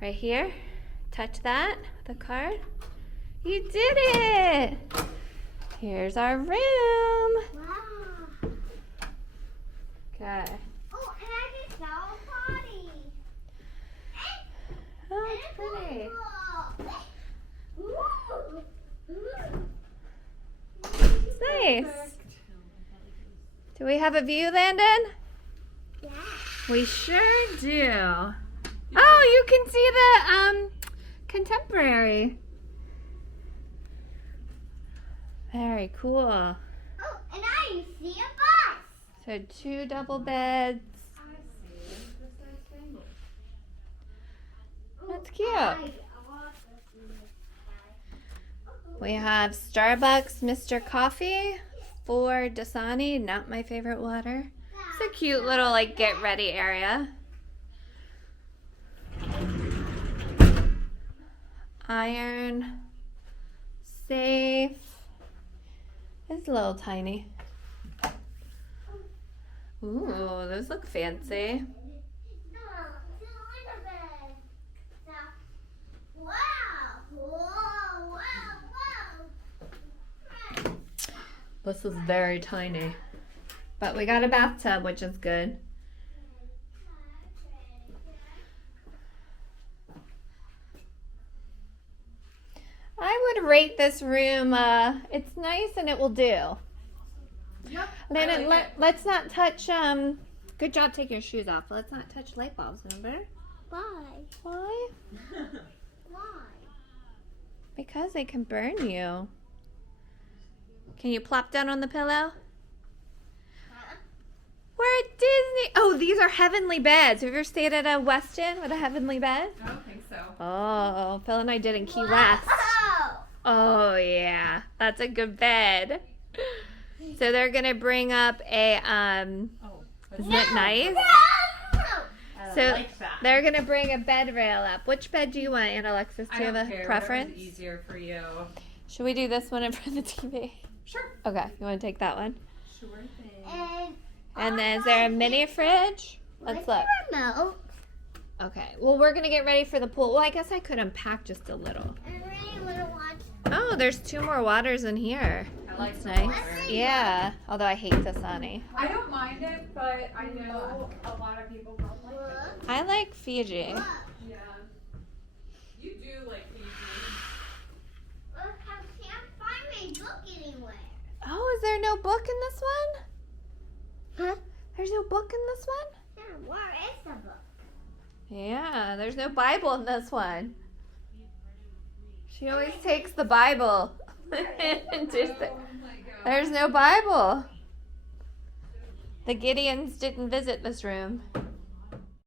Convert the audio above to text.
Right here. Touch that, the card. You did it! Here's our room. Wow. Okay. Oh, and I just saw a potty. Oh, it's pretty. It's nice. Do we have a view, Landon? Yeah. We sure do. Oh, you can see the contemporary. Very cool. Oh, and I see a bus. So 2 double beds. That's cute. We have Starbucks Mr. Coffee for Dasani, not my favorite water. It's a cute little like get ready area. Iron safe. It's a little tiny. Ooh, those look fancy. This is very tiny. But we got a bathtub, which is good. I would rate this room, it's nice and it will do. Yep. Landon, let's not touch, good job taking your shoes off. Let's not touch light bulbs, remember? Why? Why? Why? Because they can burn you. Can you plop down on the pillow? We're at Disney. Oh, these are heavenly beds. Have you ever stayed at a Westin with a heavenly bed? I don't think so. Oh, Phil and I did in Key West. Oh, yeah. That's a good bed. So they're going to bring up a, isn't it nice? So they're going to bring a bed rail up. Which bed do you want, Aunt Alexis? Do you have a preference? Whatever's easier for you. Should we do this one in front of the TV? Sure. Okay, you want to take that one? Sure thing. And then is there a mini fridge? Let's look. Remote. Okay, well, we're going to get ready for the pool. Well, I guess I could unpack just a little. I really want to watch. Oh, there's 2 more waters in here. I like That's nice. water. Yeah, although I hate Dasani. I don't mind it, but I know a lot of people don't like it. I like Fiji. Yeah. You do like Fiji. Look, I can't find my book anywhere. Oh, is there no book in this one? Huh? There's no book in this one? Yeah, where is the book? Yeah, there's no Bible in this one. She always takes the Bible. And just Oh my god. there's no Bible. The Gideons didn't visit this room.